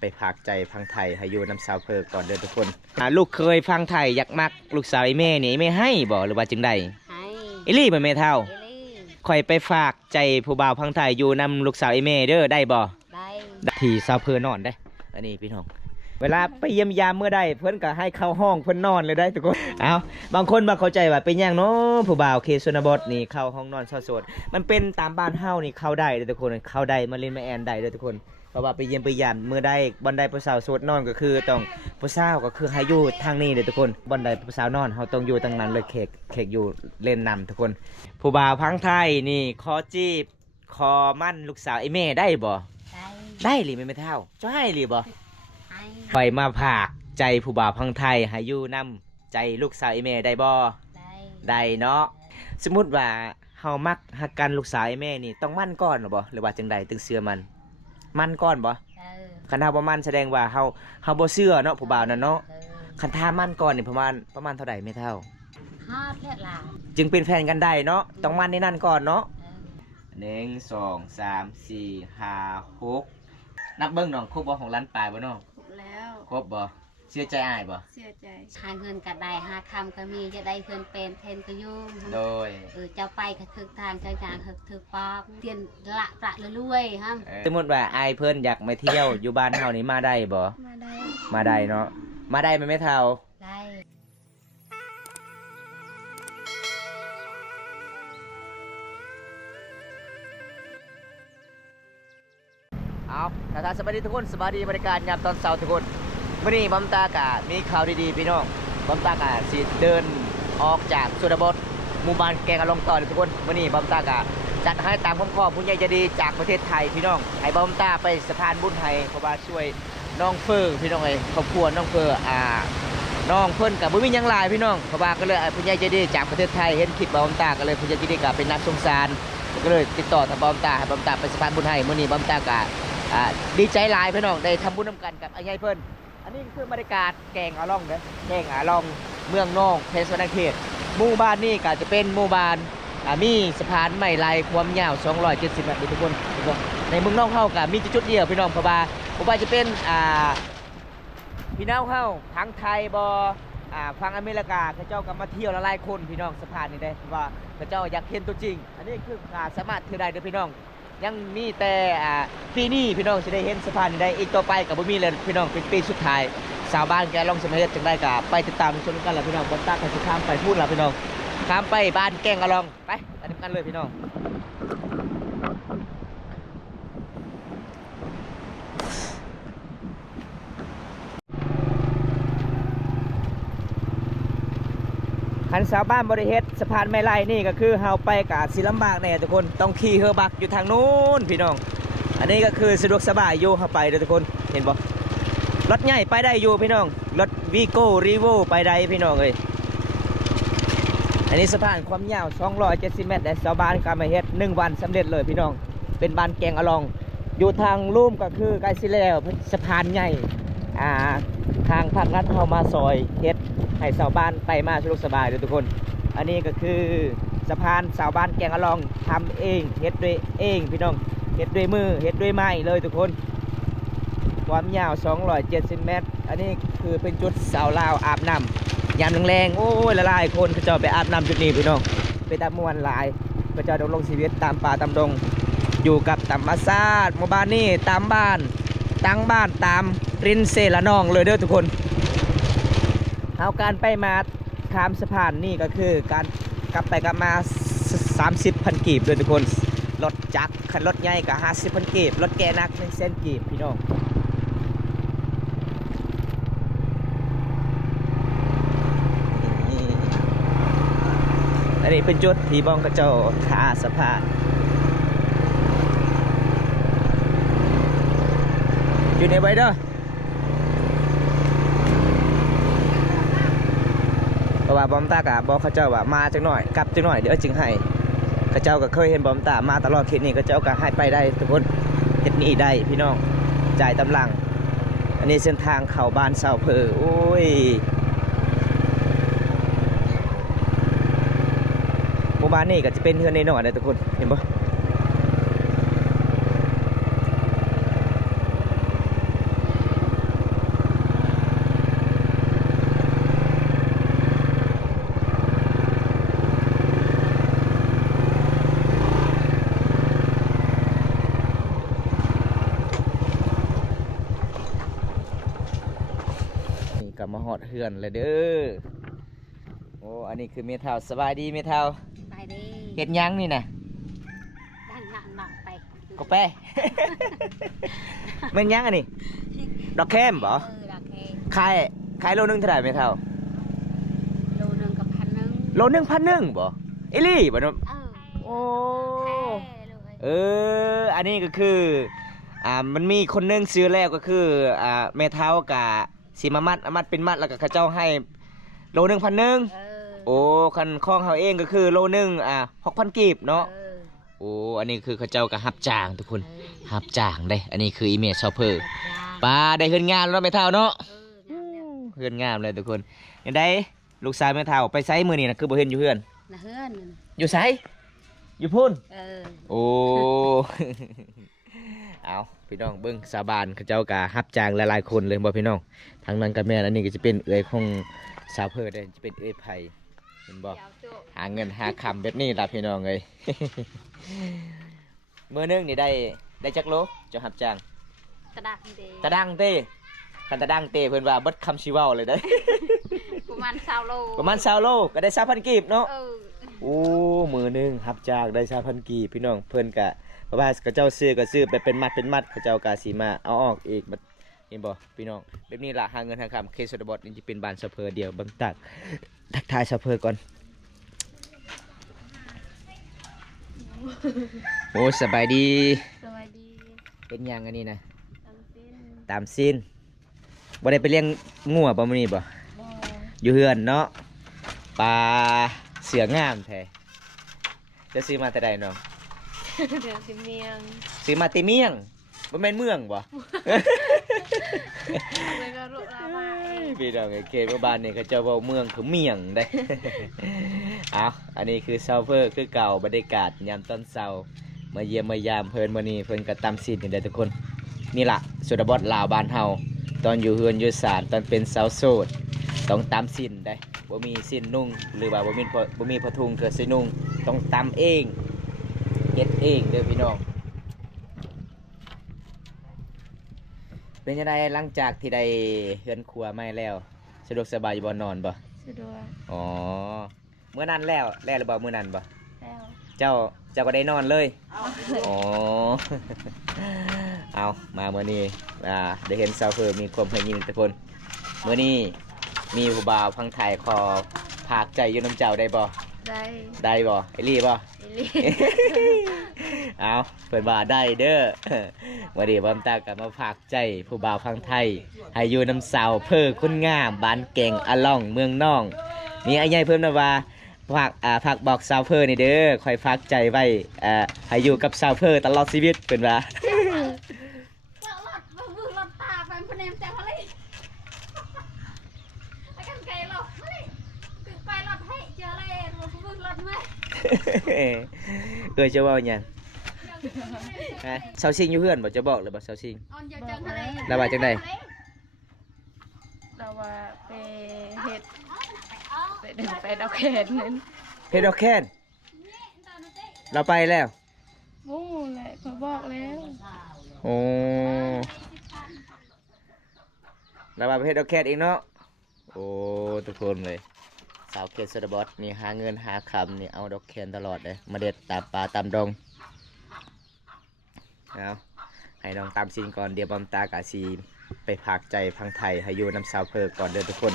ไปพากใจพังไทยให้อยู่น้ำสาวเพอก่อนเดินทุกคนลูกเคยพังไทยอยากมักลูกสาวไอ้แม่นี่ไม่ให้บ่หรือว่าจึงใดให้อิลี่บ่แม่เท่าเอลี่คอยไปฝากใจผู้บ่าวพังไทยอยู่นำลูกสาวไอ้แม่เด้อได้บ่ได้ที่สาวเพอนอนได้อันนี้พี่น้องเวลาไปเยี่ยมยามเมื่อใดเพิ่นก็ให้เข้าห้องเพิ่นนอนเลยได้ทุกคนเอาบางคนมาเข้าใจว่าเป็นอย่างเนาะผู้บ่าวเคชนบทนี่เข้าห้องนอนเศร้าโสดมันเป็นตามบ้านเฮานี่เข้าได้เลยทุกคนเข้าได้มาเล่นมาแอนได้เลยทุกคนเพราะว่าไปเยี่ยมไปยามเมื่อใดบอนใดผู้สาวโสดนอนก็คือต้องผู้สาวก็คือให้อยู่ทางนี้เลยทุกคนบอนใดผู้สาวนอนเฮาต้องอยู่ทางนั้นเลยเขกอยู่เล่นนำทุกคนผู้บ่าวพังไทยนี่ขอจีบขอมั่นลูกสาวไอ้แม่ได้บ่ได้หรือไม่เท่าจะให้หรือบ่ไปมาผากใจผู้บ่าวพังไทยให้อยู่นำใจลูกสาวไอ้แม่ได้บ่ได้เนาะสมมุติว่าเฮามักฮักกันลูกสาวไอ้แม่นี่ต้องมั่นก่อนหรือบ่หรือว่าจังใดตึงเชื่อมันก่อนบ่คันเฮาบ่มั่นแสดงว่าเฮาบ่เชื่อเนาะผู้บ่าวนั่นเนาะคันถ้ามั่นก่อนนี่ประมาณเท่าใดไม่เท่า5 เท่าล่ะจึงเป็นแฟนกันได้เนาะต้องมั่นในนั้นก่อนเนาะ1 2 3 4 5 6นับเบิ่งน้องครบบ่ของล้านปลายบ่น้องครบบ่เชื่อใจอ้ายบ่เชื่อใจหาเงินก็ได้หาคำก็มีจะได้เพื่อนเป็นเทนก็ยุ่งโดยเจ้าไปก็ถึกทางเจ้าจางถึกปอกเตียนละประเรื่อยๆฮะสมมติว่าอ้ายเพิ่นอยากมาเที่ยวอยู่บ้านเฮานี่มาได้บ่มาได้เนาะมาได้มั้ยแม่เฒ่าได้เอาถ้าสวัสดีทุกคนสวัสดีบริการยามตอนเช้าทุกคนวันนี้บัมตากะมีข่าวดีๆพี่น้องบัมตากะสิเดินออกจากชนบทหมู่บ้านแกงอลงต่อทุกคนวันนี้บัมตากะจัดให้ตามคำขอผู้ใหญ่ใจดีจากประเทศไทยพี่น้องให้บัมตาไปสะพานบุญไทยเพราะว่าช่วยน้องเฟอร์พี่น้องครอบครัวน้องเฟอร์น้องเพิ่นกับบุ้มียังหลายพี่น้องเพราะว่าก็เลยผู้ใหญ่ใจดีจากประเทศไทยเห็นคลิปบัมตาก็เลยผู้ใหญ่ใจดีก็เป็นนักสงสารก็เลยติดต่อทางบัมตาให้บัมตาไปสะพานบุญไทยวันนี้บัมตากะดีใจหลายพี่น้องได้ทำบุญนำกันกับไอ้ใหญ่เพิ่นอันนี้คือบรรยากาศแกงอาล่องนะแกงอาล่องเมืองนอกเทศบาลเขตหมู่บ้านนี่ก็จะเป็นหมู่บ้านมีสะพานไม้ลายความยาว270เมตรทุกคนในเมืองนอกเฮาก็มีจุดเดียวพี่น้องเพราะว่าจะเป็นพี่น้องเฮาทั้งไทยบ่ฝั่งอเมริกาเขาเจ้าก็มาเที่ยวหลายคนพี่น้องสะพานนี้ได้เพราะว่าเขาเจ้าอยากเห็นตัวจริงอันนี้คือสามารถเที่ยวได้เด้อพี่น้องยังมีแต่ปีนี้พี่น้องจะได้เห็นสะพานได้อีกต่อไปกับบ่มีเลยพี่น้องเป็นปีสุดท้ายชาวบ้านแกลองสมัยจังได้กับไปติดตามชมกันแล้วพี่น้องบนตากันสิข้ามไปพูดแล้วพี่น้องข้ามไปบ้านแกงกะลองไปกันเลยพี่น้องคันชาวบ้านบริเฮ็ดสะพานไม้ไล่นี่ก็คือเฮาไปกับศิลำบากแน่ทุกคนต้องขี่เฮอบักอยู่ทางนู้นพี่น้องอันนี้ก็คือสะดวกสบายอยู่เข้าไปเลยทุกคนเห็นบ่รถใหญ่ไปได้อยู่พี่น้องรถวีโก้รีโวไปได้พี่น้องเลยอันนี้สะพานความยาว270 เมตรแต่ชาวบ้านก็มาเฮ็ด1 วันสำเร็จเลยพี่น้องเป็นบ้านแกงอลองอยู่ทางลุ่มก็คือใกล้สิแล้วสะพานใหญ่ทางภาครัฐเฮามาซอยเฮ็ดให้ชาวบ้านไปมาสะดวกสบายเลยทุกคนอันนี้ก็คือสะพานชาวบ้านแกงอลองทำเองเฮ็ดด้วยเองพี่น้องเฮ็ดด้วยมือเฮ็ดด้วยไม้เลยทุกคนความยาว270 เมตรอันนี้คือเป็นจุดสาวลาวอาบน้ำยามแรงๆโอ้ยละลายคนเขาจะไปอาบน้ำจุดนี้พี่น้องไปตามมวลหลายเขาจะดำรงชีวิตตามป่าตามดงอยู่กับธรรมชาติหมู่บ้านนี่ตามบ้านตั้งบ้านตามรินเซละนองเลยเด้อทุกคนเอาการไปมาข้ามสะพานนี่ก็คือการกลับไปกลับมา30,000 กีบเลยทุกคนรถจักรคันรถใหญ่ก็50,000 กีบรถแกนัก100,000 กีบพี่น้องอันนี้เป็นจุดที่บ้องกระเจ้าท่าสะพานอยู่ในไว้เด้อเพราะว่าบอมตากะบอกเขาเจ้าว่ามาจังหน่อยกลับจังหน่อยเดี๋ยวจึงให้เขาเจ้าก็เคยเห็นบอมตามาตลอดเขตนี้เขาเจ้าก็ให้ไปได้ทุกคนเฮ็ดนี้ได้พี่น้องจ่ายตำลังอันนี้เส้นทางเข้าบ้านเสาเพอโอ้ยหมู่บ้านนี่ก็จะเป็นเฮือนในหน่อยนะทุกคนเห็นปะ กลับมาฮอดเฮือนเลยเด้อโอ้อันนี้คือเมทัลสบายดีเมทัล ไปดิ เฮ็ดหยังนี่นะ ดังหนักหนักไป กาแฟ แม่นหยังอันนี้ดอกแคมบ่ ดอกแคม ขายโลนึงเท่าไหร่เมทัล โลนึงกับ1,000 โลนึง1,100บ่อีหลีบ่เนาะโอ้ เออ อันนี้ก็คือ มันมีคนหนึงซื้อแล้วก็คือ แม่เท้ากับสีมามัดเป็นมัดแล้วก็เขาเจ้าให้โลนึง1,100โอ้คันคล้องเขาเองก็คือโลนึง6,000กีบเนาะ โอ้ อันนี้คือเขาเจ้าก็ฮับจ้างทุกคนฮับจ้างได้อันนี้คืออีเมจชอปเปอร์ปลาได้เฮือนงามแล้วแม่เท้าเนาะเฮือนงามเลยทุกคนยังได้ลูกชายแม่เท้าไปไซมือนี่นะคือบ่เห็นอยู่เฮือน นะเฮือน อยู่ไซอยู่พุ่น โอ้ เอาพี่น้องเบิ้งสาบานเขาเจ้ากะฮับจางหลายๆคนเลยบ่พี่น้องทางนั้นกับแม่อันนี้ก็จะเป็นเอื้อยของสาวเพิร์ดจะเป็นเอื้อยไผ่เห็นบ่หาเงินหาคำแบบนี้ล่ะพี่น้องเลย เมื่อนึงนี่ได้จักโลจะฮับจาง ตะดักเด ตะดังเต้คันตะดังเต้เพิ่นว่าเบิดคำชีเว้าเลยได้ ประมาณ20 โล ประมาณ20 โลก็ได้ 3,000 กีบเนาะโอ้มือนึงฮับจางได้ 3,000 กีบพี่น้องเพิ่นกะเพราะว่าเขาเจ้าซื้อก็ซื้อไปเป็นมัดเขาเจ้ากาสีมาเอาออกอีกเห็นบ่พี่น้องแบบนี้ล่ะหาเงินหาคำเคสโซดบอทนี่จะเป็นบ้านซัพเพอร์เดียวบังทักทายซัพเพอร์ก่อนโอ้สบายดี สวัสดี เป็นยังอันนี้นะ ตามสิ้นตามซีนบ่ได้ไปเลี้ยงงัวบ่มื้อนี้บ่อยู่เฮือนเนาะปลาเสืองามแท้จะซื้อมาแต่ใดเนาะ เดือนสิเมียง ซื้อมาติเมียงบ่แม่นเมืองบ่ เลยก็รุลามา พี่น้องเขตบ้านนี่เขาเจะเว้าเมืองคือเมียงได้ เอาอันนี้คือเซาเฟอร์คือเก่าบรรยากาศยามตอนเช้ามาเยี่ยมมายามเพิ่นมื้อนี้เพิ่นก็ตำซีนกันได้ทุกคนนี่ล่ะสุดบอดลาวบ้านเฮาตอนอยู่เฮือนอยู่ศาลตอนเป็นสาวโสดต้องตำซีนได้บ่มีซีนนุ่งหรือว่าบ่มีผ้าถุงเกิดสินุ่งต้องตำเองเฮ็ดเองเด้อพี่น้องเป็นยังไงหลังจากที่ได้เฮือนครัวใหม่แล้วสะดวกสบายอยู่บ่นอนบ่ สะดวก อ๋อเมื่อนั้นแล้วหรือบ่มื้อนั้นบ่ แล้ว เจ้าก็ได้นอนเลยอ๋อ เอามามื้อนี้ได้เห็นสาวเพิ่มมีความพยายามทุกคนมื้อนี้มีผู้บ่าวพังไทยขอภาคใจอยู่น้ำเจ้าได้บ่ ได้ บ่ไอ้ลี่บ่ อิลี เอาเปิดบาได้เด้อ วันนี้บอมตากับมาฝากใจผู้บ่าวพังไทยให้อยู่น้ำเสาเพื่อคุณงามบ้านเก่งอะล่องเมืองน่องมีไอ้ใหญ่เพิ่มนะว่าฝากบอกสาวเพื่อนี่เด้อคอยฝากใจไว้ให้อยู่กับสาวเพื่อตลอดชีวิตเป็นว่า รถตาไปพนมแต่พลีไอ้กันไกลหรอกไม่คือไปรถให้เจออะไรรถรถไหม จะว่าอย่างสาวซิงอยู่เพื่อนบอกจะบอกเลยบอกสาวซิง ออนเจอจังทะเล แล้วว่าจังใด เราว่าไปเห็ดไปเดินไปดอกแขนนั้น เพชรดอกแคนเราไปแล้ว มู้แหละเขาบอกแล้ว โอ้เรามาเพชรดอกแคนเองเนาะโอ้ทุกคนเลยสาวเคสโซดาบอสนี่หาเงินหาคำนี่เอาดอกแคนตลอดเลยมาเด็ดตามป่าตามดงเอาให้น้องตามซีนก่อนเดี๋ยวบอมตากาซีไปผากใจพังไทยให้อยู่น้ำสาวเพิกก่อนเดินทุกคน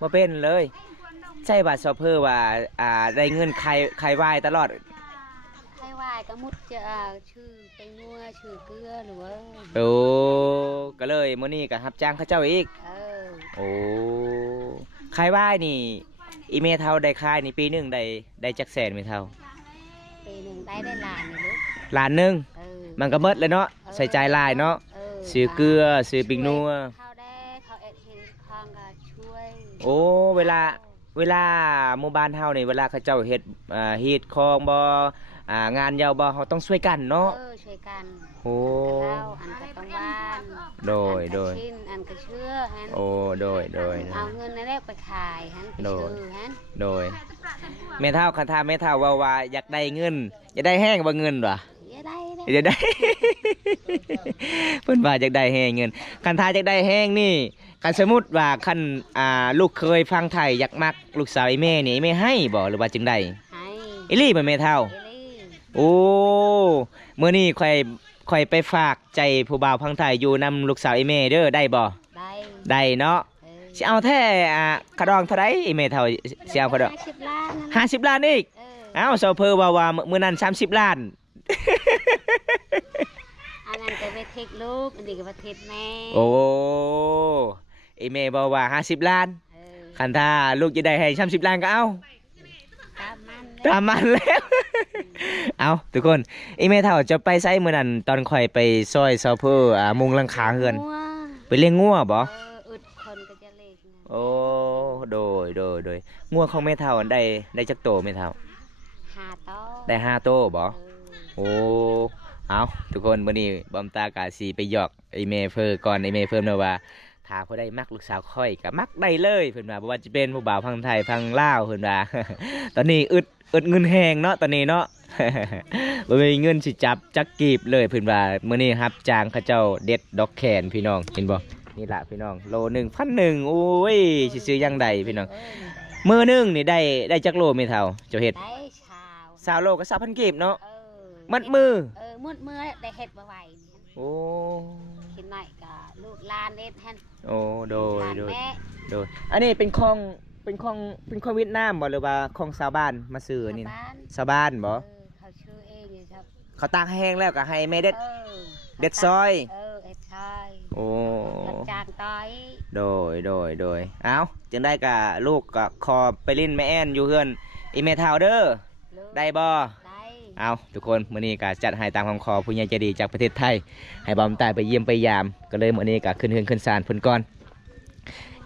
มาเป็นเลยใช่ว่าซอเพอร์ว่าได้เงินใครไหวตลอด ใครวายก็มุดจะชื่อเป็นนัวชื่อเกลือหรือว่า โอ้ก็เลยมื้อนี้ก็รับจ้างเขาเจ้าอีกโอ้ใครไหวนี่อีเมเท่าได้ค่ายนี่ปีหนึงได้จักแสนเมเท่า ปีหนึ่งได้ล้านเลยลูก ล้านหนึงมันก็หมดเลยเนาะใส่ใจหลายเนาะซื้อเกลือซื้อปิงนัว เขาได้เขาเอ็ดเห็นคองก็ช่วย โอ้เวลาหมู่บ้านเฮานี่เวลาเขาเจ้าเฮ็ดฮีดคองบ่งานยาวบ่เฮาต้องช่วยกันเนาะ ช่วยกัน โอ้ เราอันก็ต้องบ้าน โดย ชิ้นอันก็เชื่อฮัน โอ้โดย เอาเงินนั่นแหละไปขายฮันไปซื้อฮัน โดยแม่เฒ่าคันถามแม่เฒ่าว่าอยากได้เงินอยากได้แห้งบ่เงินวะ อย่าได้ได้ จะได้ เพิ่นว่าจะได้แห้งเงินคันทาจะได้แห้งนี่คันสมมุติว่าคันลูกเคยฟังไทยอยากมักลูกสาวไอ้แม่นี่ไอ้แม่ให้บ่หรือว่าจึงได้ ให้ อีหลี่บ่แม่เฒ่า เอลี่ โอ้มื้อนี้ค่อยไปฝากใจผู้บ่าวพังไทยอยู่นำลูกสาวไอ้แม่เด้อได้บ่ ได้ ได้เนาะ เออ สิเอาแท้กระดองเท่าไรไอ้แม่เฒ่าสิเอากระดอง 50 ล้านนั่นแหละ 50 ล้านอีก เออ เอ้าเซาเพอว่ามื้อนั้น30 ล้าน อันนั้นก็ไปเทคลูกอันนี้ก็ไปเทคแม่ โอ้ไอ้แม่บอกว่า50 ล้าน เออ คันถ้าลูกจะได้ให้30 ล้านก็เอา ตามมันเลย ตามมันแล้ว เอาทุกคนไอ้แม่เฒ่าจะไปไสมื้อนั้นตอนข่อยไปซอยเซาเพอมุงหลังคาเฮือน งัว ไปเลี้ยงงัวบ่ อึดคนก็จะเล็กนะ โอ้โดยงัวของแม่เฒ่าได้จักโตแม่เฒ่า หาโต ได้5โตบ่ เออ โอ้ เอาทุกคนวันนี้บอมตากาสีไปหยอกไอเมเฟอร์ก่อนไอเมเฟอร์เนอะว่าถ้าผู้ได้มักลูกสาวค่อยก็มักได้เลยเพิ่นว่าบ่ว่าจะเป็นผู้บ่าวพังไทยพังลาวเพิ่นว่า ตอนนี้อึดเงินแหงเนาะตอนนี้เนาะ บ่มีเงินสิจับจักกีบเลยเพิ่นว่ามื้อนี้รับจ้างเขาเจ้าเด็ดดอกแคนพี่น้องเห็นบ่นี่ล่ะพี่น้องโล1,100โอ้ยสิซื้อยังใดพี่น้อง เออ มื้อหนึงนี่ได้จักโลแม่เฒ่าเจ้าเฮ็ด ได้ชาว 20โลก็2,000กีบเนาะ เออ มัดมือ มืดมือได้เฮ็ดบ่ไหวเนี่ย โอ้ กินหน่อยก็ลูกหลานเอ็ดแฮน โอ้โดย หลาน โดย แม่ โดยอันนี้เป็นของเวียดนามบ่หรือว่าของชาวบ้านมาซื้ออันนี่ บ้าน ชาวบ้านบ่ เขาชื่อเองอยู่ครับ เขาตากแห้งแล้วก็ให้แม่เด็ด เออ เด็ดซอย เอ็ดซอย โอ้ รับจานต้อย โดยเอ้าจึงได้กับลูกก็คอไปเล่นแม่แอนอยู่เฮือนอีแม่เฒ่าเด้อ ลูก ได้บ่ ได้ เอาทุกคนมื้อนี้ก็จัดให้ตามคำขอผู้ใหญ่ใจดีจากประเทศไทยให้บอมตายไปเยี่ยมไปยามก็เลยมื้อนี้ก็ขึ้นเฮือนขึ้นศาลเพิ่นก่อน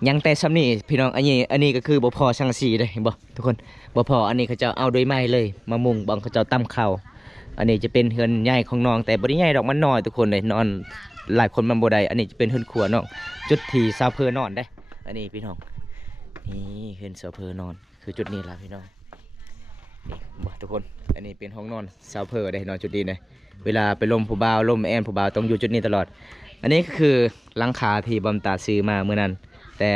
ยังแต่ซ้ำนี่พี่น้องอันนี้ก็คือบ่พอช่างสีเด้เห็นบ่ทุกคนบ่พออันนี้เขาเจ้าเอาด้วยไม้เลยมามุงบังเขาเจ้าตั้มเข่าอันนี้จะเป็นเฮือนใหญ่ของน้องแต่บ่ได้ใหญ่ดอกมันน้อยทุกคนเลยนอนหลายคนมันบ่ได้อันนี้จะเป็นเฮือนครัวน้องจุดที่ซาวเพอนอนได้อันนี้พี่น้องนี่เฮือนซาวเพอนอนคือจุดนี้ล่ะพี่น้องนี่บ่ทุกคนอันนี้เป็นห้องนอนซาวเพอได้นอนจุดนี้เลยเวลาไปลมผู้บ่าวลมแอนผู้บ่าวต้องอยู่จุดนี้ตลอดอันนี้ก็คือหลังคาที่บอมตาซื้อมาเมื่อนั้นแต่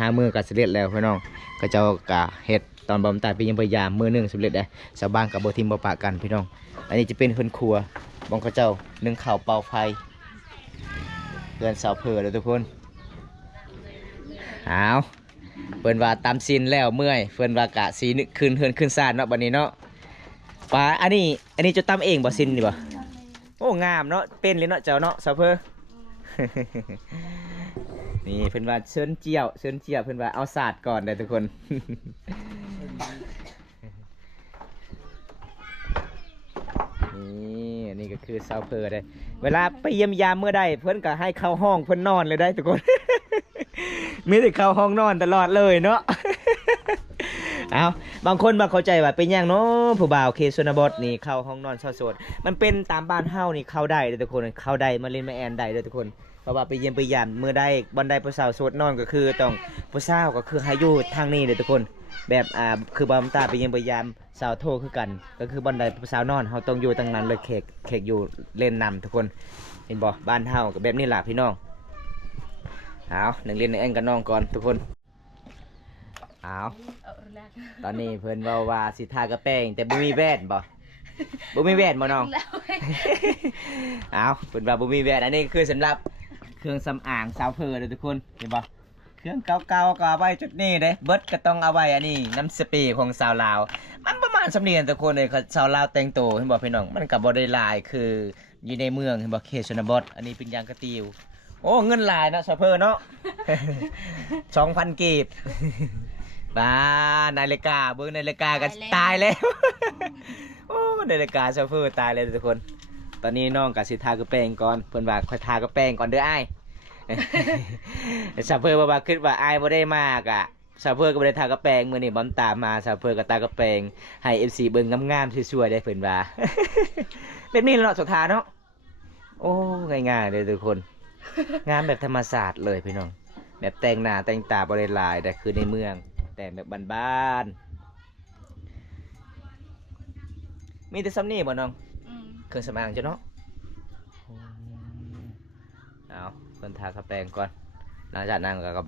4-5 มื้อก็สำเร็จแล้วพี่น้องก็เจ้ากะเฮ็ดตอนบอมตาไปยังพยายามมื้อหนึงสำเร็จได้ชาวบ้านกับบ่ทิมบ่ปะกันพี่น้องอันนี้จะเป็นเฮือนครัวบองเขาเจ้านึ่งข้าวเป่าไฟเฮือนซาวเพอเด้อทุกคนเอาเพิ่นว่าตามซินแล้วเมื่อยเพิ่นว่ากะสีนึกขึ้นเฮือนขึ้นซ่านเนาะบัดนี้เนาะปลาอันนี้จะตำเองบ่ซินนี่บ่โอ้งามเนาะเป็นเลยเนาะเจ้าเนาะซาวเพอ นี่เพิ่นว่าเชิญเจียวเพิ่นว่าเอาศาสตร์ก่อนเด้อทุกคน นี่อันนี้ก็คือซาวเพอร์ได้เวลาไปเยี่ยมยามเมื่อใดเพิ่นก็ให้เข้าห้องเพิ่นนอนเลยได้ทุกคน มีแต่เข้าห้องนอนตลอดเลยเนาะ เอาบางคนบางเข้าใจว่าเป็นอย่างเนาะผู้บ่าวเคชนบทนี่เข้าห้องนอนโสดๆมันเป็นตามบ้านเฮานี่เข้าได้เด้อทุกคนเข้าได้มาเล่นมาแอนได้เด้อทุกคนเพราะว่าไปเยี่ยมไปยามเมื่อใดบันไดผู้สาวโสดนอนก็คือต้องผู้สาวก็คือให้อยู่ทางนี้เด้อทุกคนแบบคือบอมตาไปเยี่ยมไปยามสาวโทคือกันก็คือบันไดผู้สาวนอนเฮาต้องอยู่ทางนั้นเลยเขกอยู่เล่นนำทุกคนเห็นบ่บ้านเฮาก็แบบนี้ล่ะพี่น้องเอาหนึ่งเล่นในแอนกับน้องก่อนทุกคนเอาตอนนี้เพิ่นเว้าว่าสิทากระแป้งแต่บ่มีแว่นบ่มีแว่นบ่น้อง เอาเพิ่นว่าบ่มีแว่นอันนี้คือสำหรับเครื่องสำอางสาวเพอเด้อทุกคนเห็นบ่เครื่องเก่าๆก็เอาไว้จุดนี้เด้เบิดก็ต้องเอาไว้อันนี้น้ำสเปรย์ของสาวลาวมันประมาณสำเนียงทุกคนเลยสาวลาวแต่งตัวเห็นบ่พี่น้องมันก็บ่ได้หลายคืออยู่ในเมืองเห็นบ่เขตชนบทอันนี้เป็นยางกระติวโอ้เงินหลายเนาะสาวเพอเนาะ 2,000 กีบ บ้านาฬิกาเบิ่งนาฬิกากันตายแล้ว โอ้นาฬิกาโซเฟอร์ตายเลยทุกคนตอนนี้น้องกับสิทากระแป้งก่อนเพิ่นว่าค่อยทากระแป้งก่อนเด้ออ้าย ซาเฟอร์ว่าคิดว่าอ้ายบ่ได้มากอ่ะซาเฟอร์ก็บ่ได้ทากระแป้งมื้อนี้บอมตามมาซาเฟอร์ก็ตากระแป้งให้ FC เบิ่งงามๆสวยๆได้เพิ่นว่า เป็นนี่เนาะสุธาเนาะโอ้ง่ายๆเลยทุกคน งานแบบธรรมศาสตร์เลยพี่น้องแบบแต่งหน้าแต่งตาบ่ได้หลายแต่คือในเมืองแต่แบบบ้านๆมีแต่ซ้ำนี่บ่น้อง อืม เครื่องสำอางจ้ะเนาะเอาเพิ่นทาข้าวแปรงก่อนหลังจากนั้นก็กับ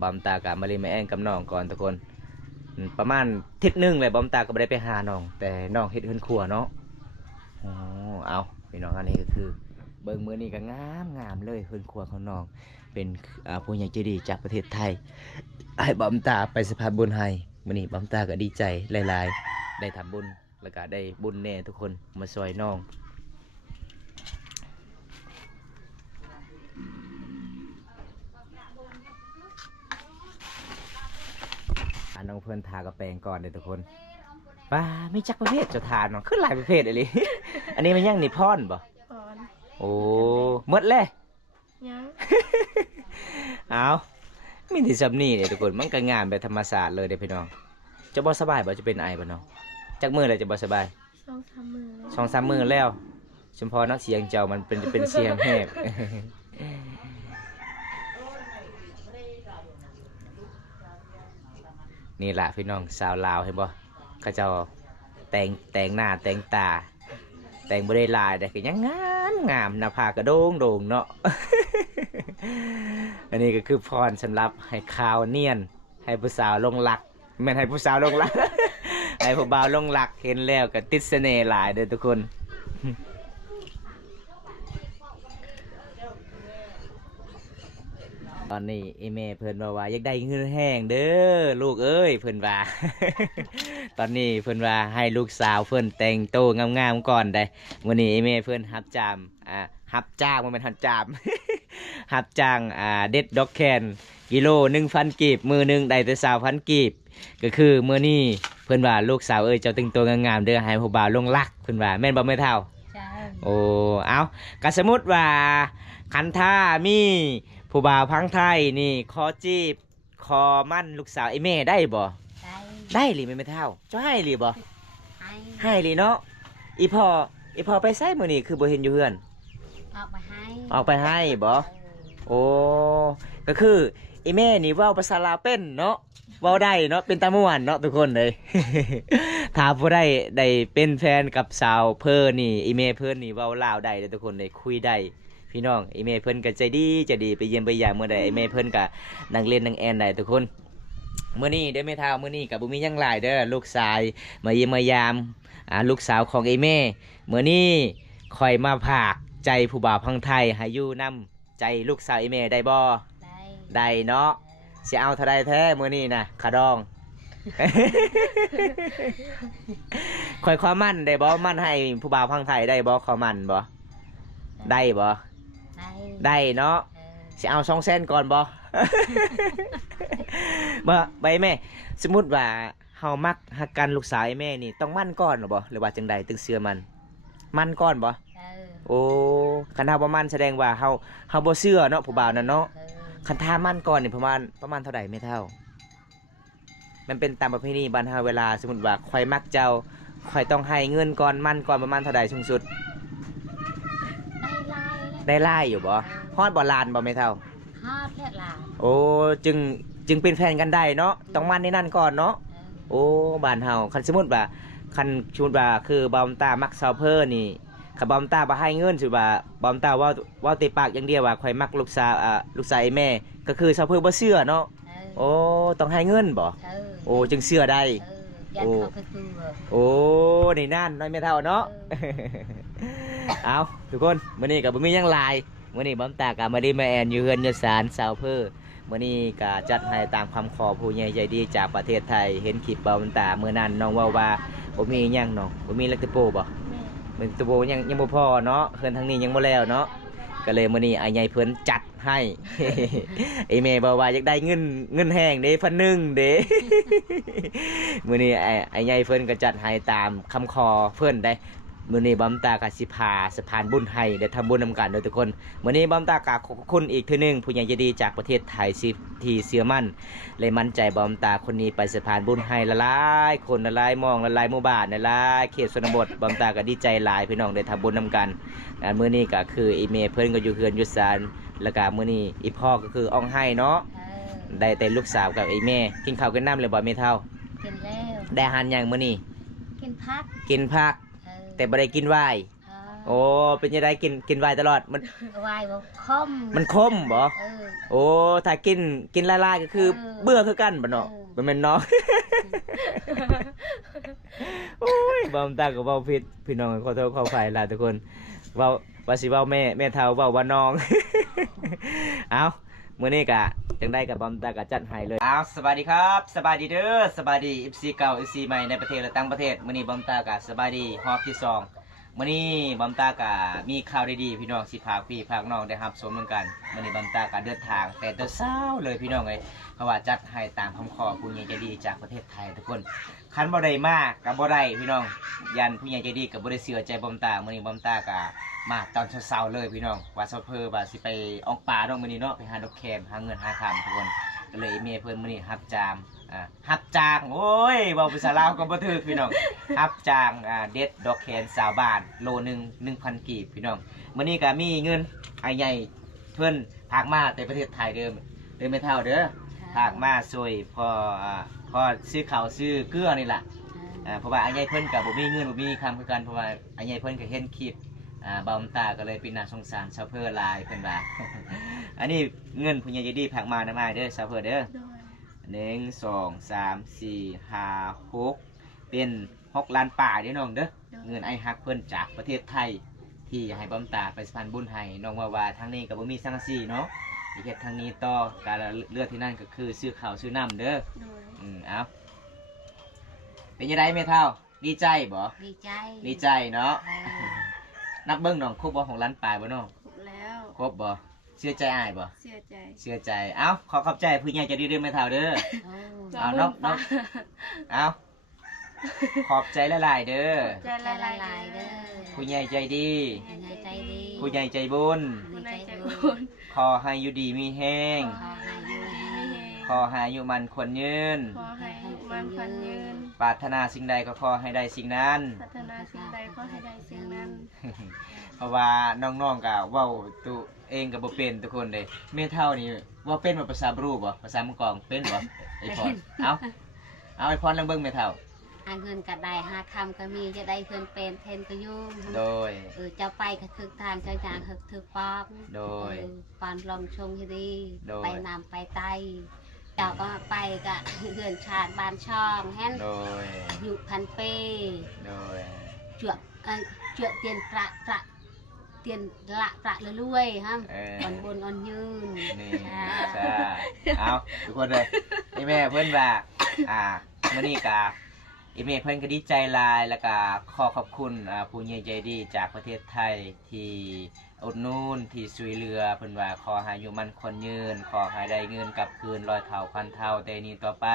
บอมตากับมารีมาแอนกับน้องก่อนทุกคนประมาณทิศหนึงเลยบอมตาก็บ่ได้ไปหาน้องแต่น้องเฮ็ดเฮือนครัวเนาะอ๋อเอาพี่น้องอันนี้ก็คือเบิ่งมื้อนี้ก็งามเลยเฮือนครัวของน้องเป็นผู้ใหญ่ใจดีจากประเทศไทยให้บอมตาไปสะพานบุญให้มื้อนี้บอมตาก็ดีใจหลายๆได้ทำบุญแล้วก็ได้บุญแน่ทุกคนมาช่วยน้องน้องเพื่อนทากระแปรงก่อนเลยทุกคนป้าไม่จักประเภทจะทานเนาะขึ้นหลายประเภทเลย อันนี้มันยังนิพอนบ่ ก่อน โอ้หมดเลย ยัง เอามีที่ซับนี่เลยทุกคนมันก็งานแบบธรรมศาสตร์เลยเด้อพี่น้องจะบ่สบายบ่จะเป็นไอบ่เนาะจักมือเลยจะบ่สบาย 2-3 มื้อเลย 2-3 มือแล้วเฉพาะนักเสียงเจ้ามันเป็นเสียงแหบ นี่แหละพี่น้องสาวลาวเห็นบ่เขาเจ้าแต่งหน้าแต่งตาแต่งบ่ได้หลายแต่ก็ยังงามหน้าผากกระโด่งเนาะ อันนี้ก็คือพรสำหรับให้ขาวเนียนให้ผู้สาวลงหลักแม่นให้ผู้สาวลงหลัก ให้ผู้บ่าวลงหลักเห็นแล้วก็ติดเสน่ห์หลายเด้อทุกคน ตอนนี้ไอแม่เพิ่นว่าอยากได้เงินแห้งเด้อลูกเอ้ยเพิ่นว่า ตอนนี้เพิ่นว่าให้ลูกสาวเพิ่นแต่งโตงามๆก่อนได้วันนี้ไอแม่เพิ่นรับจ้างรับจ้างบ่แม่นรับจ้าง รับจ้างเด็ดดอกแคนกิโล 1,000 กีบมือหนึงได้แต่20,000 กีบก็คือมื้อนี้เพิ่นว่าลูกสาวเอ้ยเจ้าแต่งตัวงามๆเด้อให้ผู้บ่าวลงรักเพิ่นว่าแม่นบ่แม่เฒ่า ใช่ โอ้เอาก็สมมุติว่าคันท่ามีผู้บ่าวพังไทยนี่ขอจีบขอมั่นลูกสาวไอ้แม่ได้บ่ ได้ ได้หรือไม่เท่าเจ้าให้หรือบ่ ให้ ให้หรือเนาะอีพ่อไปไสมื้อนี้คือบ่เห็นอยู่เฮือน ออกไปให้ ออกไปให้บ่โอ้ก็คือไอ้แม่นี่เว้าภาษาลาวเป็นเนาะเว้าได้เนาะเป็นตาม่วนเนาะทุกคนเลย ถ้าผู้ได้เป็นแฟนกับสาวเพิ่นนี่ไอ้แม่เพิ่นนี่เว้าลาวได้เด้อทุกคนเลยคุยได้พี่น้องไอเมเพิ่นก็ใจดีไปเยี่ยมไปยามเมื่อใดไอเมเพิ่นก็นั่งเล่นนั่งแอนได้ทุกคนเมื่อนี้เด้อแม่เฒ่าเมื่อนี้ก็บ่มีหยังหลายเด้อลูกชายมาเยี่ยมมายามลูกสาวของไอเมเมื่อนี้คอยมาผากใจผู้บ่าวพังไทยให้อยู่นํใจลูกสาวไอเมได้บ่ ได้ ได้เนาะสิเอาเท่าใดแท้มื้อนี้น่ะขาดอง คอยความมั่นได้บ่มั่นให้ผู้บ่าวพังไทยได้บ่ขอมั่นบ่ได้บ่ ได้ ได้เนาะสิเอา200,000ก่อนบ่ บ่ไปแม่สมมุติว่าเฮามักฮักกันลูกสาวไอ้แม่นี่ต้องมั่นก่อนหรอบ่หรือว่าจังใดถึงเชื่อมั่นก่อนบ่โอ้คันเฮาบ่มั่นแสดงว่าเฮาบ่เชื่อเนาะผู้บ่าวนั่นเนาะคันถ้ามั่นก่อนนี่ประมาณเท่าใดแม่เฒ่ามันเป็นตามประเพณีบ้านเฮาเวลาสมมุติว่าข่อยมักเจ้าข่อยต้องให้เงินก่อนมั่นก่อนประมาณเท่าใดสูงสุดได้ไล่อยู่บ่ฮอดบ่ลานบ่แม่เฒ่า ฮอดแค่ลา โอ้จึงเป็นแฟนกันได้เนาะต้องมั่นในนั่นก่อนเนาะโอ้บ้านเฮาคันสมมุติว่าคือบอมตามักซาวเพอร์นี่คันบอมตาบ่ให้เงินสิว่าบอมตาเว้าเตะปากอย่างเดียวว่าข่อยมักลูกสาวไอ้แม่ก็คือซาวเพอร์บ่เชื่อเนาะโอ้ต้องให้เงินบ่โอ้จึงเชื่อได้ ยันเขาคือตัว โอ้นี่นั่นน้อยแม่เฒ่าเนาะ เอาทุกคนมื้อนี้ก็บ่มีหยังหลายมื้อนี้บอมตาก็มาดีมาแอนอยู่เฮือนอยู่ศาลซาวเพอร์มื้อนี้ก็จัดให้ตามคำขอผู้ใหญ่ใจดีจากประเทศไทยเห็นคลิปบอมตามื้อนั้นน้องเว้าว่าบ่มีหยังน้องบ่มีเล็กตะโปบ่เป็นตะโปยังบ่พอเนาะเฮือนทางนี้ยังบ่แล้วเนาะก็เลยมื้อนี้อ้ายใหญ่เพิ่นจัดให้ ไอ้แม่บอกว่าอยากได้เงินแห้งเด้พันหนึ่งเด้ มื้อนี้ไอ้ใหญ่เพิ่นก็จัดให้ตามคำขอเพิ่นได้มื้อนี้บอมตากะสิพาสะพานบุญให้ได้ทำบุญนำกันเด้อทุกคนมื้อนี้บอมตากะขอบคุณอีกเทื่อนึงผู้ใหญ่ใจดีจากประเทศไทยที่เชื่อมั่นเลยมั่นใจบอมตาคนนี้ไปสะพานบุญให้ละลายคนละลายมองละลายหมู่บ้านละลายเขตชนบทบอมตาก็ดีใจหลายพี่น้องได้ทำบุญนำกันมื้อนี้ก็คืออีเมเพิ่นก็อยู่เฮือนอยู่ศาลแล้วก็มื้อนี้อีพ่อก็คืออ่องให้เนาะได้แต่ลูกสาวกับอีแม่กินข้าวกินน้ำเลยบ่แม่เฒ่า กินแล้ว ได้อาหารหยังมื้อนี้ กินพัก กินผักแต่บ่ได้กินไวน์ โอ้เป็นยังไงกินไวน์ตลอดมัน วายบ่คม มันคมบ่ เออ โอ้ถ้ากินละลายก็คือ เออ เบื่อคือกันบ่เนาะ เออ มันแม่นเนาะ โอ้ยบ่ตาก็เว้าผิดพี่น้องขอโทษขออภัยล่ะทุกคนเว้าว่าสิเว้าแม่เฒ่าเว้าว่าน้อง เอามื้อนี้ก็จังได้กับบอมตาก็จัดให้เลยเอาสวัสดีครับสบายดีเด้อสบายดี FC เก่า FC ใหม่ในประเทศและต่างประเทศมื้อนี้บอมตาก็สบายดีรอบที่2มื้อนี้บอมตาก็มีข่าวดีๆพี่น้องสิพาพี่พาน้องได้รับชมเหมือนกันมื้อนี้บอมตาก็เดินทางแต่เช้าเลยพี่น้องเอ้ยเพราะว่าจัดให้ตามคำขอผู้ใหญ่ใจดีจากประเทศไทยทุกคนคันบ่ได้มากก็บ่ได้พี่น้องยันผู้ใหญ่ใจดีก็บ่ได้เชื่อใจบอมตามื้อนี้บอมตาก็มาตอนเช้าๆเลยพี่น้องว่าซอเพอว่าสิไปออกป่าน้องมื้อนี้เนาะไปหาดอกแคมหาเงินหาคำทุกคนก็เลยเมียเพิ่นมื้อนี้รับจามรับจ้างโอ้ยเว้าภาษาลาวก็บ่ถูกพี่น้องรับจ้างเด็ดดอกแคน20 บาทโลนึง 1,000 กีบพี่น้องมื้อนี้ก็มีเงินไอ้ใหญ่เพิ่นพากมาแต่ประเทศไทยเด้อไม่เท่าเด้อพากมาช่วยพอซื้อข้าวซื้อเกลือนี่ล่ะเพราะว่าไอ้ใหญ่เพิ่นก็บ่มีเงินบ่มีคำคือกันเพราะว่าไอ้ใหญ่เพิ่นก็เห็นคลิปบอมตาก็เลยเป็นน่าสงสารชาวเพอหลายเพิ่นว่า อันนี้เงินผู้ใหญ่ใจดีพากมานำอ้ายเด้อชาวเพอเด้อ โดย 1 2 3 4 5 6เป็น6 ล้านป่าเด้อน้องเด้อเงินไอ้ฮักเพิ่นจากประเทศไทยที่อยากให้บอมตาไปสะพานบุญให้น้องว่าทางนี้ก็บ่มีสังกะสีเนาะอีกเฮ็ดทางนี้ต่อการเลือกที่นั่นก็คือซื้อข้าวซื้อน้ำเด้อ โดย เอาเป็นยังไงแม่เฒ่าดีใจบ่ ดีใจ ดีใจเนาะ เออ นับเบิ่งน้องครบบ่ของล้านป่าบ่น้อง ครบแล้ว ครบบ่เชื่อใจอ้ายบ่ เสียใจ เชื่อใจเอ้าขอขอบใจผู้ใหญ่ใจดีเด้อแม่เฒ่าเด้อ โอ้ เอานก เอาขอบใจหลายๆเด้อ ใจ ใจ ละ ละ ลาย ลาย เด้ เด้ อ อ ผู้ใหญ่ใจดี ผู้ใหญ่ใจดี ผู้ใหญ่ใจบุญ ผู้ใดใจ บุ บุญ ขอให้อยู่ดีมีแห้ง ขอให้อยู่ดี ขอให้อายุมันควรยืน ขอให้มันพันยืน ปรารถนาสิ่งใดก็ขอให้ได้สิ่งนั้น พัฒนาสิ่งใดขอให้ได้สิ่งนั้น เพราะว่าน้องๆก็เว้าตัวเองก็บ่เป็นทุกคนเลยแม่เฒ่านี่เว่าเป็นว่าภาษาบรูบ่ภาษามังกรเป็นบ่ไอ้พรเอาไอ้พรลองเบิ่งแม่เฒ่า อาเงินก็ได้หาคำก็มีจะได้เพิ่นเป็นเทนก็อยู่ โดย เจ้าไปก็ถึกทางเจ้าจางถึกปอก โดย ปอนลองชงให้ดี โดย ไปนำไปไตเจ้าก็ไปก็เฮือนชาติบ้านช่องแฮ่น โดย อยู่พันเป้ โดย เจือกเจือกเตียนประเตียนละประเรื่อยๆฮะ เออ บนบนอ่อนยืน นี่ ค่ะ ใช่เอาทุกคนเลยไอแม่เพื่อนว่ามื่อนี้กะไอแม่เพื่อนก็ดีใจหลายแล้วก็ขอขอบคุณผู้ใหญ่ใจดีจากประเทศไทยที่อุดหนูนที่ช่วยเหลือเพื่อนว่าขอให้อยู่มันคนยืน ขอให้ได้เงินกลับคืนร้อยเท่าพันเท่าแต่นี้ต่อไป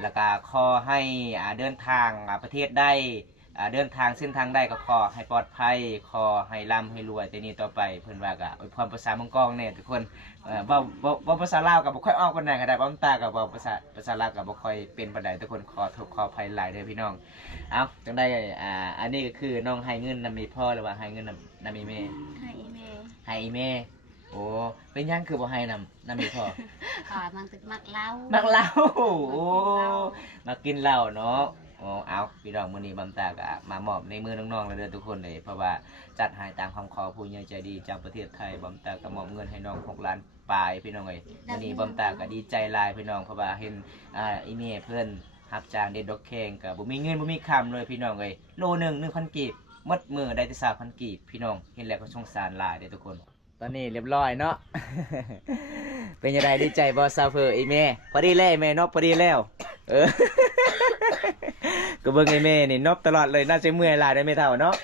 แล้วก็ขอให้เดินทางประเทศได้เดินทางเส้นทางได้ก็ขอให้ปลอดภัยขอให้ร่ำให้รวยแต่นี้ต่อไปเพื่อนว่าก็อวยพรภาษามังกรเนี่ยทุกคนบ่ภาษาลาวกับบ่ค่อยออกปานใดก็ได้บ่ตากับบ่ภาษาลาวกับบ่ค่อยเป็นปานใดทุกคนขอโทษขออภัยหลายเด้อพี่น้องเอาจังได้อันนี้ก็คือน้องให้เงินนำมีพ่อหรือว่าให้เงินนำมีแม่ ให้อีเมล ให้อีแม่โอ้เป็นหยังคือบ่ให้นำมีพ่อ ขอมันตึกมักเล้า มักเหล้าโอ้มากินเหล้าเนาะโอ้เอาพี่น้องมื้อนี้บำตาก็มามอบในมือน้องๆเลยเด้อทุกคนเลยเพราะว่าจัดให้ตามคำขอผู้ใหญ่ใจดีจากประเทศไทยบำตาก็มอบเงินให้น้อง6 ล้านปลายพี่น้องเอ้ยมื้อนี้บำตาก็ดีใจหลายพี่น้องเพราะว่าเห็นอีเมเพิ่นรับจ้างเด็ดดอกแข้งก็บ่มีเงินบ่มีคำเลยพี่น้องเอ้ยโลนึง 1,000 กีบหมดมือได้แต่ 3,000 กีบพี่น้องเห็นแล้วก็สงสารหลายเด้อทุกคน ตอนนี้เรียบร้อยเนาะ เป็นยังไงดีใจบอซาเฟอร์อีเมพอดีแล้วแม่นบพอดีแล้วก็เบิ่งไอ้แม่นี่นบตลอดเลยน่าจะเมื่อยหลายได้ไม่เท่าเนาะ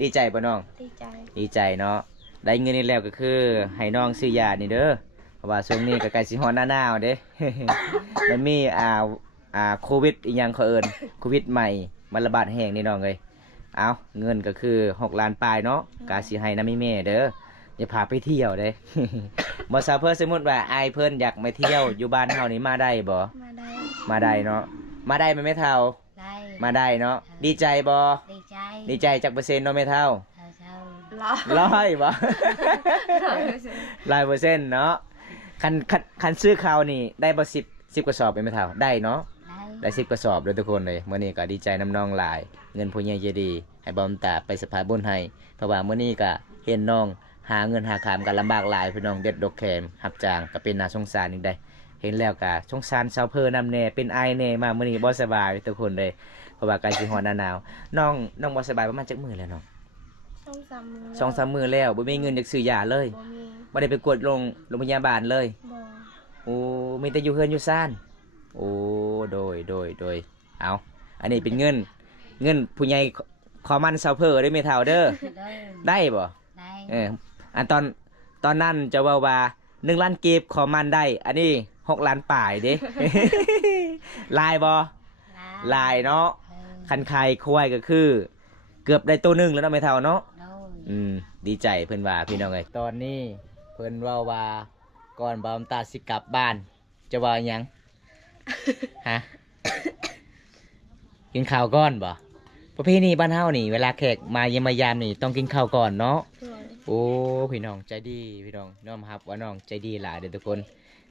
ดีใจป่ะน้อง ดีใจ ดีใจเนาะได้เงินนี่แล้วก็คือให้น้องซื้อยานี่เด้อเพราะว่าช่วงนี้ก็ใกล้สิฮอดหน้าหนาวเด้ มันมีโควิดอีหยังเขาเอิ้นโควิดใหม่มันระบาดแห้งนี่น้องเอ้ยเอาเงินก็คือ6 ล้านปลายเนาะกาสิให้นำแม่เด้ออย่าพาไปเที่ยวเด้ บ่ซาเพิ่นสมมุติว่าอายเพิ่นอยากมาเที่ยวอยู่บ้านเฮานี่มาได้บ่ มาได้ มาได้เนาะมาได้ไหมแม่เฒ่า ได้ มาได้เนาะดีใจบ่ ดีใจ ดีใจจักเปอร์เซ็นต์เนาะแม่เฒ่า เจ้า รอ 100บ่ 100%เนาะคันซื้อข้าวนี่ได้บ่10กระสอบแม่เฒ่าได้เนาะ ได้ ได้10กระสอบเลยทุกคนเลยมื้อนี้ก็ดีใจน้ำน้องหลายเงินผู้ใหญ่ใจดีให้บ่ตาไปสะพายบุญให้เพราะว่ามื้อนี้ก็เห็นน้องหาเงินหาคำกันลำบากหลายพี่น้องเด็ดดอกแคมรับจ้างก็เป็นน่าสงสารอีกได้เห็นแล้วก็สงสารชาวเพอนำแน่เป็นไอแน่มามื้อนี้บ่สบายทุกคนเลยเพราะว่าใกล้สิฮอดหน้าหนาวน้องบ่สบายประมาณจักมื้อแล้วน้อง 2-3 มื้อแล้วบ่มีเงินจักซื้อยาเลยบ่ได้ไปกวดโรงพยาบาลเลยโอ้มีแต่อยู่เฮือนอยู่ซ่านโอ้โดยเอาอันนี้เป็นเงินผู้ใหญ่ขอมันเซาเพอได้ไม่เท่าเด้อ ได้บ่ ได้ อันตอนนั้นจะว่า1 ล้านกีบขอมันได้ อันนี้6 ล้านป่ายเด้ ลายบ่ลายเนาะคันไข่ควายก็คือ เกือบได้ตัวหนึงแล้วเนาะไม่เท่าเนาะ โดย ดีใจเพิ่นว่าพี่น้องเอ้ยตอนนี้เพิ่นว่าก่อนบ่าวตาสิกลับบ้าน จะว่าหยัง ฮะ กินข้าวก่อนบ่ประเพณีบ้านเฮานี่เวลาแขกมาเยี่ยมมายามนี่ต้องกินข้าวก่อนเนาะโอ้พี่น้องใจดีพี่น้องยอมรับว่าน้องใจดีหลายเด้อทุกคน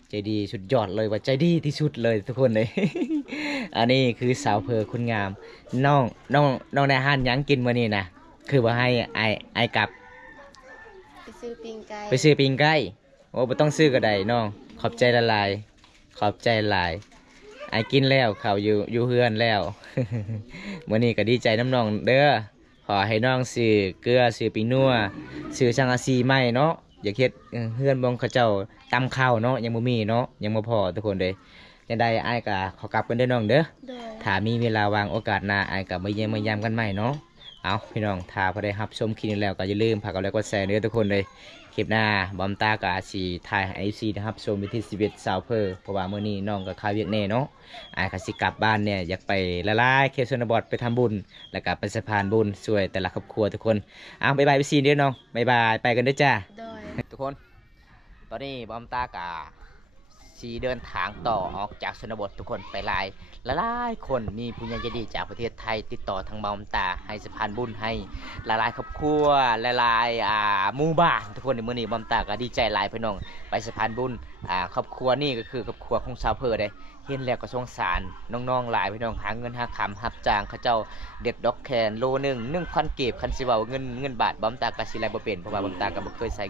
ใจดีสุดยอดเลยว่าใจดีที่สุดเลยทุกคนเลย อันนี้คือสาวเพอคุณงามน้องในห้านหยังกินมื้อนี้นะคือว่าให้ไอกลับ ไปซื้อปิ้งไก่ ไปซื้อปิ้งไก่โอ้บ่ต้องซื้อก็ได้น้องขอบใจละลายขอบใจหลายไอกินแล้วเขาอยู่เฮือนแล้ว มื้อนี้ก็ดีใจน้ำน้องเด้อขอให้น้องซื้อเกลือซื้อปิ้งนัวซื้อสังกะสีใหม่เนาะอย่าเฮ็ดเฮือนบ่งเขาเจ้าตำข้าวเนาะยังบ่มีเนาะยังบ่พอทุกคนเด้จังได๋อ้ายก็ขอกลับกันเด้อน้องเด้อ โดย ถ้ามีเวลาว่างโอกาสหน้าอ้ายก็มาเยี่ยมมายามกันใหม่เนาะเอาพี่น้องถ้าพอได้รับชมคลิปนี้แล้วก็อย่าลืมฝากกดไลค์กดแชร์เด้อทุกคนเลยคลิปหน้าบอมตากับอาชีถ่ายให้ FC นะครับชมวิธีชีวิตสาวเพอเพราะว่ามื้อนี้น้องก็คาเวียกแน่เนาะอ้ายก็สิกลับบ้านเนี่ยอยากไปละลายเขตชนบทไปทำบุญแล้วก็ไปสะพานบุญช่วยแต่ละครอบครัวทุกคนเอาบ๊ายบาย FC เด้อน้องบ๊ายบายไปกันเด้อจ้า โดย ทุกคน ตอนนี้บอมตากาสีเดินทางต่อออกจากชนบททุกคนไปหลายคนมีผู้ใหญ่ใจดีจากประเทศไทยติดต่อทางบอมตาให้สะพานบุญให้หลายครอบครัวหลายหมู่บ้านทุกคนในมื้อนี้บอมตาก็ดีใจหลายพี่น้องไปสะพานบุญครอบครัวนี่ก็คือครอบครัวของชาวเพอได้เห็นแล้วก็สงสารน้องๆหลายพี่น้องหาเงินหาคำรับจ้างเขาเจ้าเด็ดดอกแคนโลนึง1,000 กีบคันสิเว้าเงินบาทบอมตาก็สิไล่บ่เป็นเพราะว่าบอมตาก็บ่เคยใส่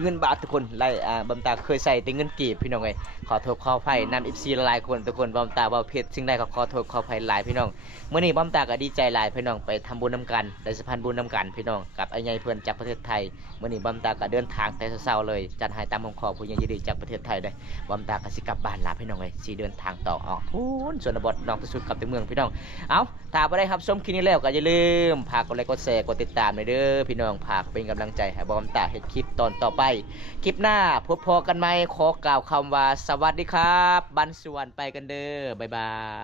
เงินบาททุกคนไล่บอมตาเคยใส่แต่เงินกีบพี่น้องเอ้ยขอโทษขออภัยนำ FC หลายคนทุกคนบอมตาเว้าผิดสิ่งใดก็ขอโทษขออภัยหลายพี่น้องมื้อนี้บอมตาก็ดีใจหลายพี่น้องไปทำบุญนํกันได้สะพานบุญนํกันพี่น้องกับไอ้ใหญ่เพิ่นจากประเทศไทยมื้อนี้บอมตาก็เดินทางแต่เช้าๆเลยจัดให้ตามของขอผู้ใหญ่ใจดีจากประเทศไทยได้บอมตาก็สิกลับบ้านลาพี่น้องเอ้ยสิเดินทางต่อออกพูนชนบทน้องที่สุดกับในเมืองพี่น้องเอาถ้าบ่ได้ครับชมคลิปนี้แล้วก็อย่าลืมฝากกดไลค์กดแชร์กดติดตามหน่อยเด้อพี่น้องฝากเป็นกำลังใจให้บอมตาเฮ็ดคลิปตอนต่อไปคลิปหน้าพบพอกันใหม่ขอกล่าวคำว่าสวัสดีครับบันสวนไปกันเด้อบ๊ายบาย